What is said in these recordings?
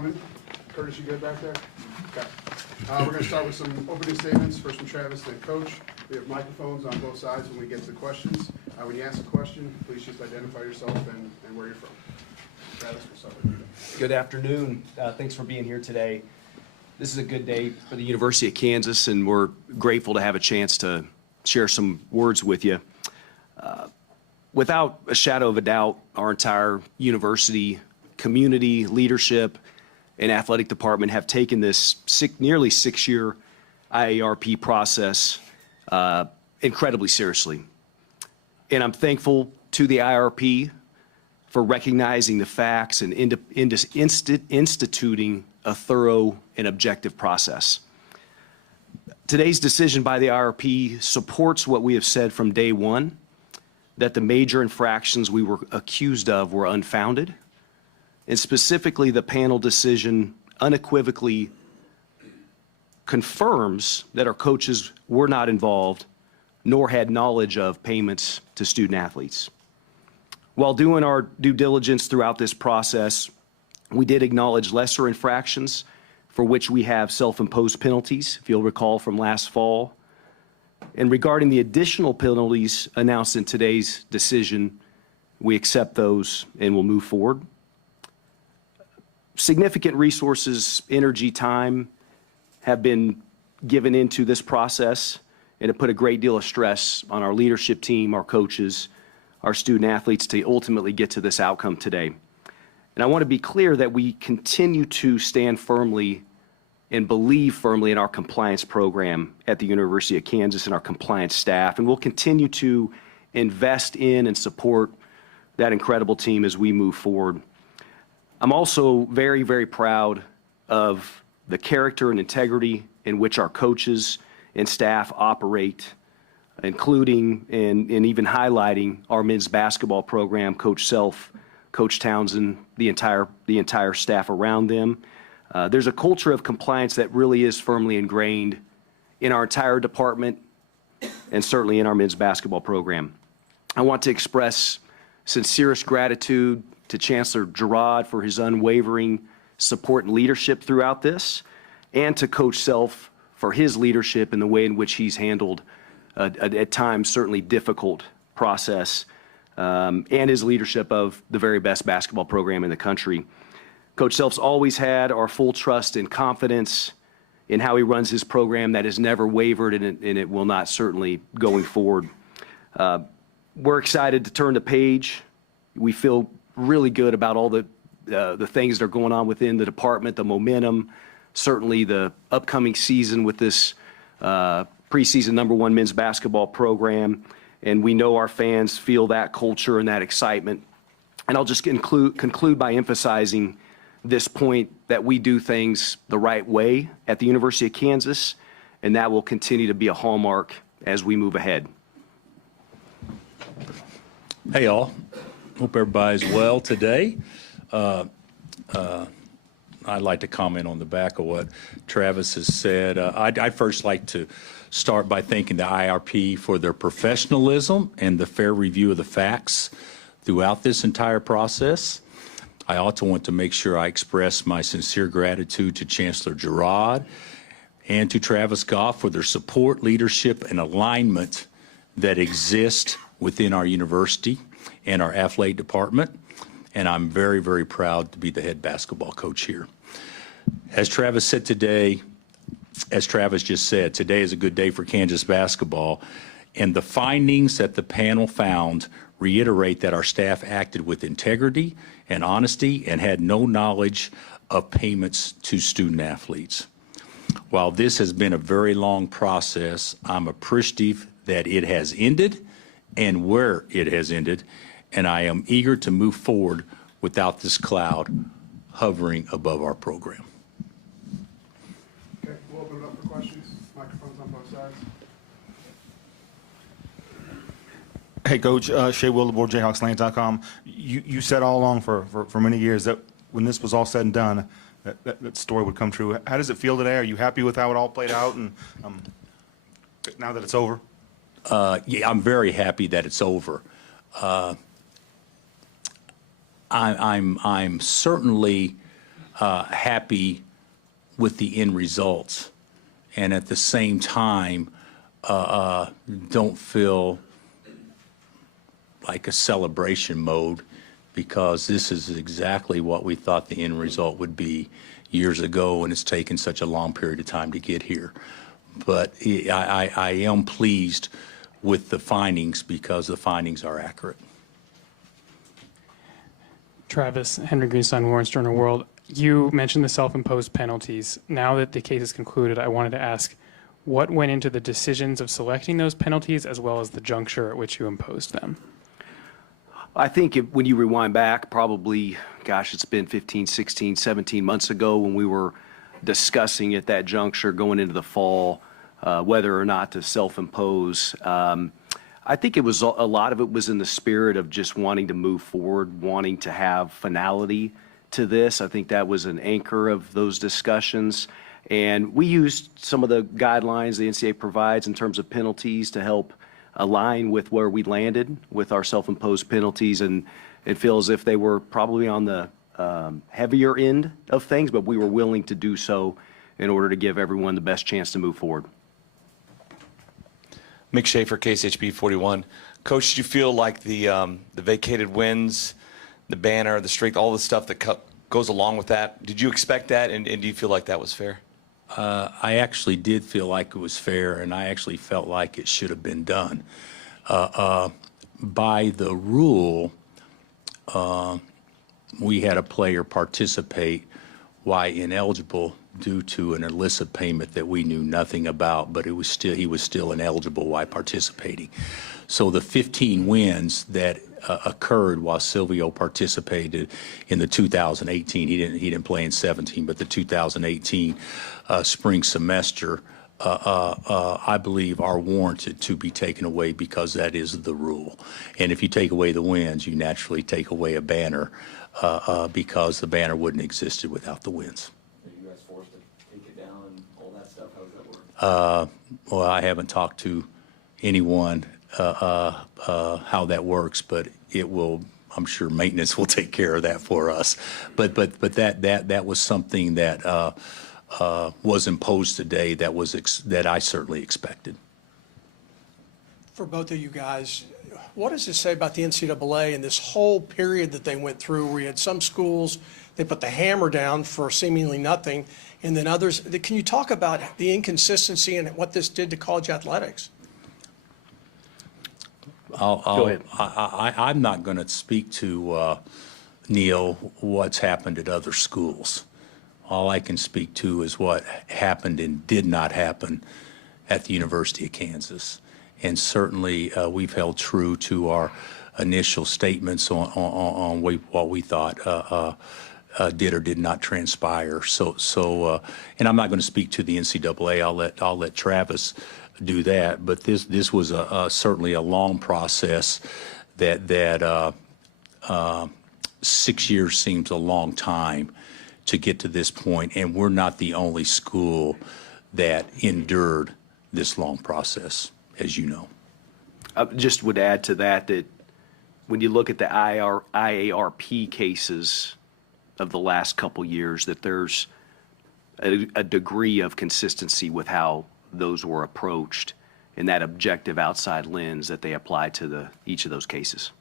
coming. Curtis, you good back there? Okay. We're going to start with some opening statements, first from Travis, then Coach. We have microphones on both sides when we get to questions. When you ask a question, please just identify yourself and where you're from. Travis, we'll start with you. Good afternoon. Thanks for being here today. This is a good day for the University of Kansas, and we're grateful to have a chance to share some words with you. Without a shadow of a doubt, our entire university, community, leadership, and athletic department have taken this nearly 6-year IARP process incredibly seriously. And I'm thankful to the IRP for recognizing the facts and instituting a thorough and objective process. Today's decision by the IRP supports what we have said from day one, that the major infractions we were accused of were unfounded, and specifically the panel decision unequivocally confirms that our coaches were not involved nor had knowledge of payments to student athletes. While doing our due diligence throughout this process, we did acknowledge lesser infractions for which we have self-imposed penalties, if you'll recall from last fall. And regarding the additional penalties announced in today's decision, we accept those and will move forward. Significant resources, energy, time have been given into this process, and it put a great deal of stress on our leadership team, our coaches, our student athletes to ultimately get to this outcome today. And I want to be clear that we continue to stand firmly and believe firmly in our compliance program at the University of Kansas and our compliance staff, and we'll continue to invest in and support that incredible team as we move forward. I'm also very, very proud of the character and integrity in which our coaches and staff operate, including and even highlighting our men's basketball program, Coach Self, Coach Townsend, the entire staff around them. There's a culture of compliance that really is firmly ingrained in our entire department and certainly in our men's basketball program. I want to express sincerest gratitude to Chancellor Girod for his unwavering support and leadership throughout this, and to Coach Self for his leadership in the way in which he's handled at times certainly difficult process, and his leadership of the very best basketball program in the country. Coach Self's always had our full trust and confidence in how he runs his program. That has never wavered, and it will not certainly going forward. We're excited to turn the page. We feel really good about all the things that are going on within the department, the momentum, certainly the upcoming season with this preseason #1 men's basketball program. And we know our fans feel that culture and that excitement. And I'll just conclude by emphasizing this point that we do things the right way at the University of Kansas, and that will continue to be a hallmark as we move ahead. Hey, all. Hope everybody's well today. I'd like to comment on the back of what Travis has said. I'd first like to start by thanking the IRP for their professionalism and the fair review of the facts throughout this entire process. I also want to make sure I express my sincere gratitude to Chancellor Girod and to Travis Goff for their support, leadership, and alignment that exist within our university and our athletic department. And I'm very, very proud to be the head basketball coach here. As Travis said today, as Travis just said, today is a good day for Kansas basketball. And the findings that the panel found reiterate that our staff acted with integrity and honesty and had no knowledge of payments to student athletes. While this has been a very long process, I'm appreciative that it has ended and where it has ended, and I am eager to move forward without this cloud hovering above our program. Okay, we'll open it up for questions. Microphones on both sides. Hey, Coach, Shea Wildebohr, JayhawksLane.com. You said all along for many years that when this was all said and done, that story would come true. How does it feel today? Are you happy with how it all played out, and now that it's over? Yeah, I'm very happy that it's over. I'm certainly happy with the end results, and at the same time, don't feel like a celebration mode, because this is exactly what we thought the end result would be years ago, and it's taken such a long period of time to get here. But I am pleased with the findings, because the findings are accurate. Travis, Henry Greenstein, Warren Journal World. You mentioned the self-imposed penalties. Now that the case is concluded, I wanted to ask, what went into the decisions of selecting those penalties, as well as the juncture at which you imposed them? I think when you rewind back, probably, gosh, it's been 15, 16, 17 months ago when we were discussing at that juncture going into the fall, whether or not to self-impose. I think it was a lot of it was in the spirit of just wanting to move forward, wanting to have finality to this. I think that was an anchor of those discussions. And we used some of the guidelines the NCAA provides in terms of penalties to help align with where we landed with our self-imposed penalties, and it feels as if they were probably on the heavier end of things, but we were willing to do so in order to give everyone the best chance to move forward. Mick Schaefer, KCHB 41. Coach, did you feel like the vacated wins, the banner, the streak, all the stuff that goes along with that, did you expect that, and do you feel like that was fair? I actually did feel like it was fair, and I actually felt like it should have been done. By the rule, we had a player participate while ineligible due to an illicit payment that we knew nothing about, but he was still ineligible while participating. So the 15 wins that occurred while Silvio participated in the 2018, he didn't play in 17, but the 2018 spring semester, I believe are warranted to be taken away, because that is the rule. And if you take away the wins, you naturally take away a banner, because the banner wouldn't have existed without the wins. Are you guys forced to take it down and all that stuff? How does that work? Well, I haven't talked to anyone how that works, but it will. I'm sure maintenance will take care of that for us. But that was something that was imposed today. That I certainly expected. For both of you guys, what does this say about the NCAA and this whole period that they went through, where you had some schools, they put the hammer down for seemingly nothing, and then others? Can you talk about the inconsistency and what this did to college athletics? Go ahead. I'm not going to speak to, Neil, what's happened at other schools. All I can speak to is what happened and did not happen at the University of Kansas. And certainly we've held true to our initial statements on what we thought did or did not transpire. So and I'm not going to speak to the NCAA. I'll let Travis do that. But this was certainly a long process. That 6 years seems a long time to get to this point, and we're not the only school that endured this long process, as you know. I just would add to that when you look at the IARP cases of the last couple years, that there's a degree of consistency with how those were approached and that objective outside lens that they apply to each of those cases.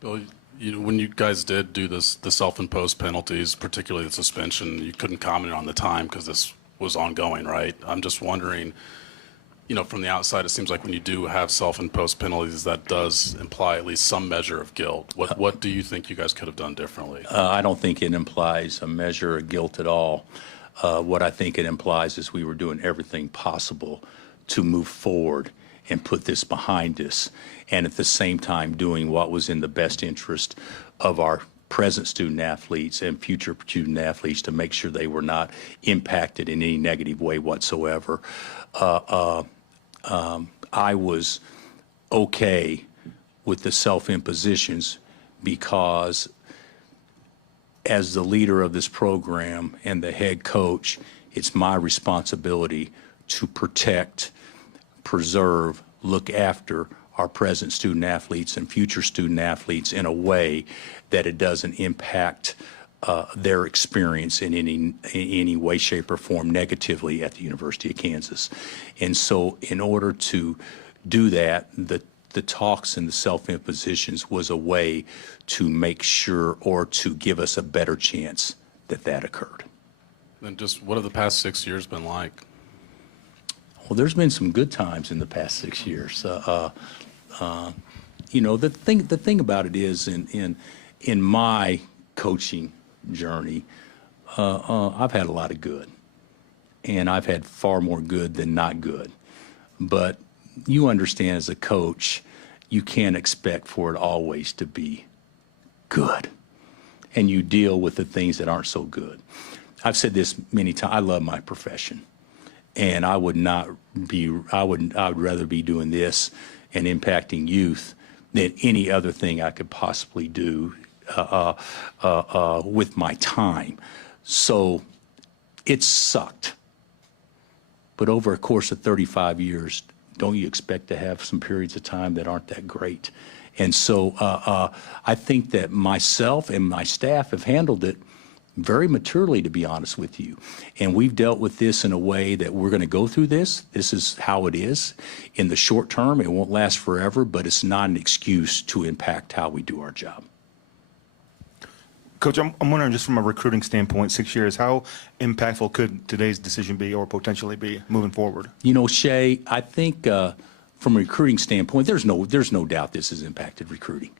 Bill, when you guys did do the self-imposed penalties, particularly the suspension, you couldn't comment on the time because this was ongoing, right? I'm just wondering, from the outside, it seems like when you do have self-imposed penalties, that does imply at least some measure of guilt. What do you think you guys could have done differently? I don't think it implies a measure of guilt at all. What I think it implies is we were doing everything possible to move forward and put this behind us, and at the same time doing what was in the best interest of our present student athletes and future student athletes to make sure they were not impacted in any negative way whatsoever. I was okay with the self-impositions because as the leader of this program and the head coach, it's my responsibility to protect, preserve, look after our present student athletes and future student athletes in a way that it doesn't impact their experience in any way, shape, or form negatively at the University of Kansas. And so in order to do that, the talks and the self-impositions was a way to make sure or to give us a better chance that occurred. And just what have the past 6 years been like? Well, there's been some good times in the past 6 years. You know, the thing about it is in my coaching journey, I've had a lot of good, and I've had far more good than not good. But you understand, as a coach, you can't expect for it always to be good, and you deal with the things that aren't so good. I've said this many times. I love my profession, and I would rather be doing this and impacting youth than any other thing I could possibly do with my time. So it sucked. But over a course of 35 years, don't you expect to have some periods of time that aren't that great? And so I think that myself and my staff have handled it very maturely, to be honest with you. And we've dealt with this in a way that we're going to go through this. This is how it is. In the short term, it won't last forever, but it's not an excuse to impact how we do our job. Coach, I'm wondering, just from a recruiting standpoint, 6 years, how impactful could today's decision be or potentially be moving forward? You know, Shay, I think from a recruiting standpoint, there's no doubt this has impacted recruiting.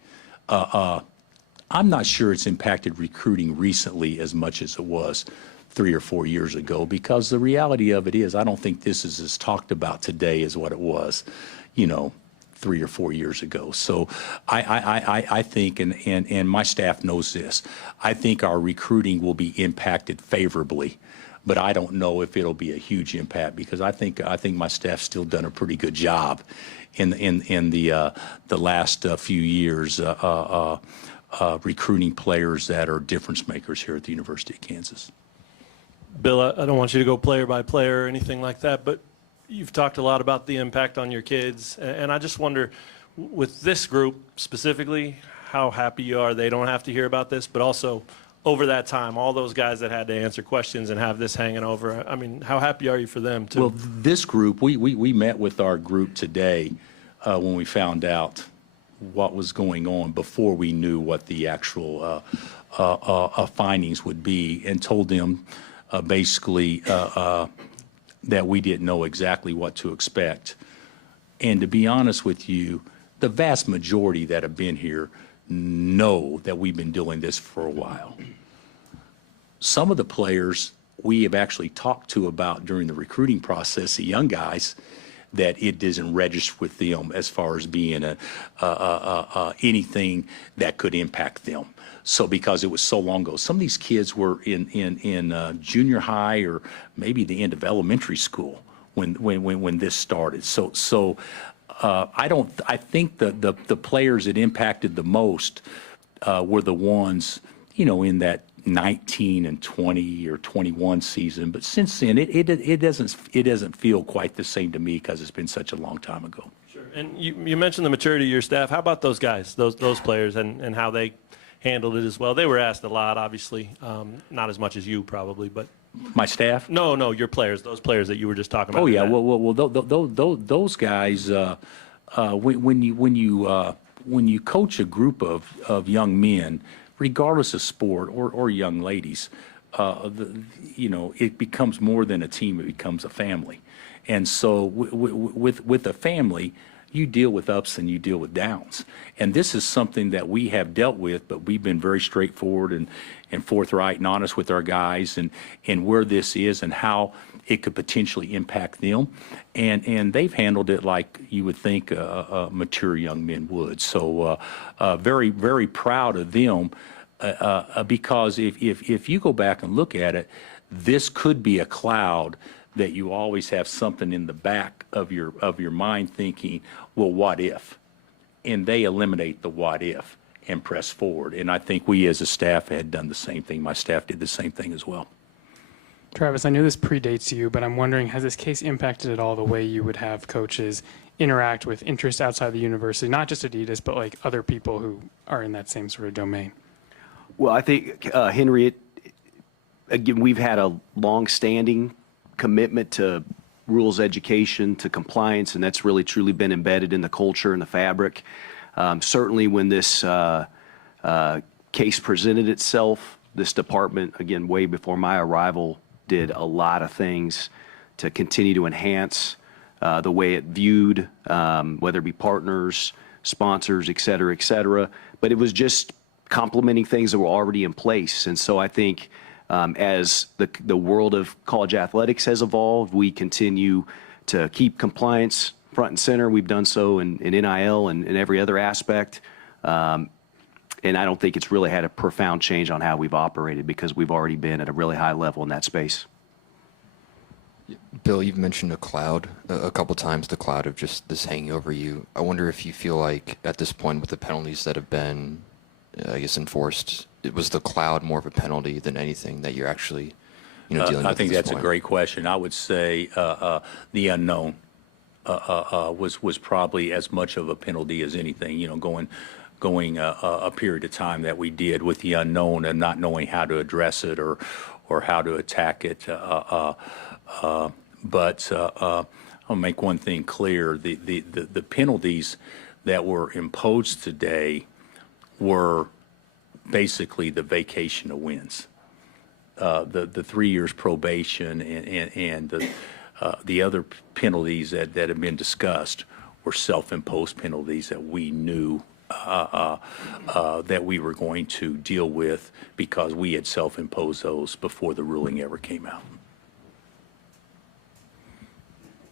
I'm not sure it's impacted recruiting recently as much as it was 3 or 4 years ago, because the reality of it is I don't think this is as talked about today as what it was, 3 or 4 years ago. So I think, and my staff knows this, I think our recruiting will be impacted favorably, but I don't know if it'll be a huge impact, because I think my staff's still done a pretty good job in the last few years recruiting players that are difference makers here at the University of Kansas. Bill, I don't want you to go player by player or anything like that, but you've talked a lot about the impact on your kids, and I just wonder, with this group specifically, how happy you are they don't have to hear about this, but also over that time, all those guys that had to answer questions and have this hanging over, I mean, how happy are you for them too? Well, this group, we met with our group today when we found out what was going on before we knew what the actual findings would be, and told them basically that we didn't know exactly what to expect. And to be honest with you, the vast majority that have been here know that we've been doing this for a while. Some of the players we have actually talked to about during the recruiting process, the young guys, that it doesn't register with them as far as being anything that could impact them. So because it was so long ago, some of these kids were in junior high or maybe the end of elementary school when this started. So I think the players that impacted the most were the ones, in that 19 and 20 or 21 season. But since then, it doesn't feel quite the same to me, because it's been such a long time ago. Sure. And you mentioned the maturity of your staff. How about those guys, those players, and how they handled it as well? They were asked a lot, obviously, not as much as you probably, but. My staff? No, your players, those players that you were just talking about. Oh yeah, well, those guys. When you coach a group of young men, regardless of sport or young ladies, it becomes more than a team. It becomes a family, and so with a family, you deal with ups and you deal with downs. And this is something that we have dealt with, but we've been very straightforward and forthright and honest with our guys and where this is and how it could potentially impact them. And they've handled it like you would think mature young men would. So very, very proud of them because if you go back and look at it, this could be a cloud that you always have something in the back of your mind thinking, well, what if? And they eliminate the what if and press forward. And I think we as a staff had done the same thing. My staff did the same thing as well. Travis, I know this predates you, but I'm wondering, has this case impacted at all the way you would have coaches interact with interests outside the university, not just Adidas, but like other people who are in that same sort of domain? Well, I think, Henry, again, we've had a long-standing commitment to rules education, to compliance, and that's really truly been embedded in the culture and the fabric. Certainly when this case presented itself, this department, again, way before my arrival, did a lot of things to continue to enhance the way it viewed, whether it be partners, sponsors, et cetera, but it was just complementing things that were already in place. And so I think as the world of college athletics has evolved, we continue to keep compliance front and center. We've done so in NIL and in every other aspect. And I don't think it's really had a profound change on how we've operated because we've already been at a really high level in that space. Bill, you've mentioned a cloud a couple times, the cloud of just this hanging over you. I wonder if you feel like at this point with the penalties that have been, I guess, enforced, was the cloud more of a penalty than anything that you're actually, dealing with? I think at this that's point? a great question. I would say the unknown was probably as much of a penalty as anything. Going a period of time that we did with the unknown and not knowing how to address it or how to attack it. But I'll make one thing clear: the penalties that were imposed today were basically the vacation of wins. The 3 years probation and the other penalties that have been discussed were self-imposed penalties that we knew that we were going to deal with because we had self-imposed those before the ruling ever came out.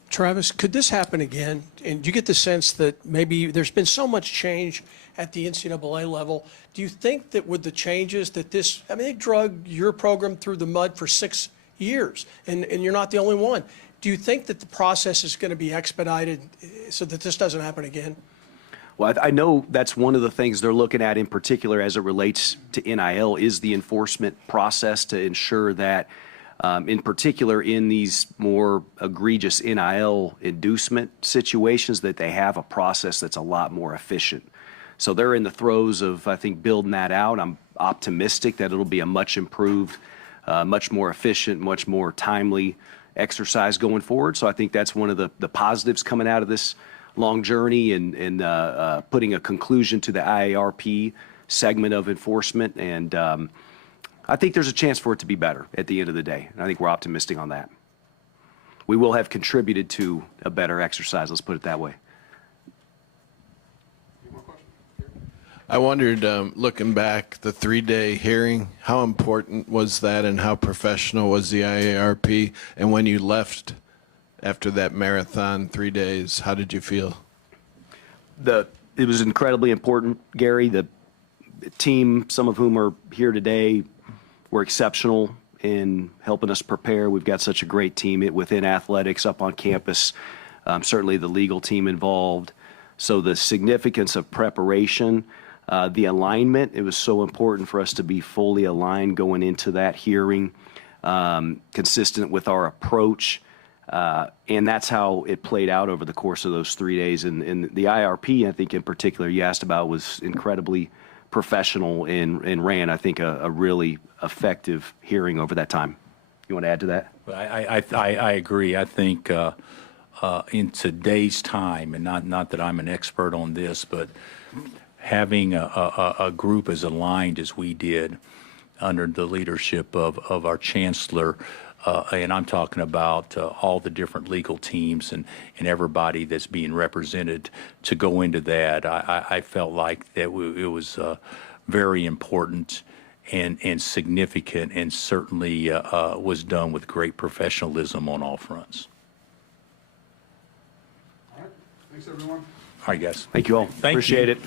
Travis, could this happen again? And do you get the sense that maybe there's been so much change at the NCAA level? Do you think that with the changes that they drug your program through the mud for 6 years, and you're not the only one. Do you think that the process is going to be expedited so that this doesn't happen again? Well, I know that's one of the things they're looking at in particular as it relates to NIL is the enforcement process to ensure that, in particular in these more egregious NIL inducement situations, that they have a process that's a lot more efficient. So they're in the throes of, I think, building that out. I'm optimistic that it'll be a much improved, much more efficient, much more timely exercise going forward. So I think that's one of the positives coming out of this long journey and putting a conclusion to the IARP segment of enforcement. And I think there's a chance for it to be better at the end of the day. And I think we're optimistic on that. We will have contributed to a better exercise, let's put it that way. Any more questions? I wondered, looking back, the 3-day hearing, how important was that and how professional was the IARP? And when you left after that marathon 3 days, how did you feel? It was incredibly important, Gary. The team, some of whom are here today, were exceptional in helping us prepare. We've got such a great team within athletics up on campus, certainly the legal team involved. So the significance of preparation, the alignment, it was so important for us to be fully aligned going into that hearing, consistent with our approach. And that's how it played out over the course of those 3 days. And the IRP, I think in particular, you asked about, was incredibly professional and ran, I think, a really effective hearing over that time. You want to add to that? I agree. I think in today's time, and not that I'm an expert on this, but having a group as aligned as we did under the leadership of our chancellor, and I'm talking about all the different legal teams and everybody that's being represented to go into that. I felt like that it was very important and significant, and certainly was done with great professionalism on all fronts. All right. Thanks, everyone. All right, guys. Thank you all. Thank Appreciate you. it.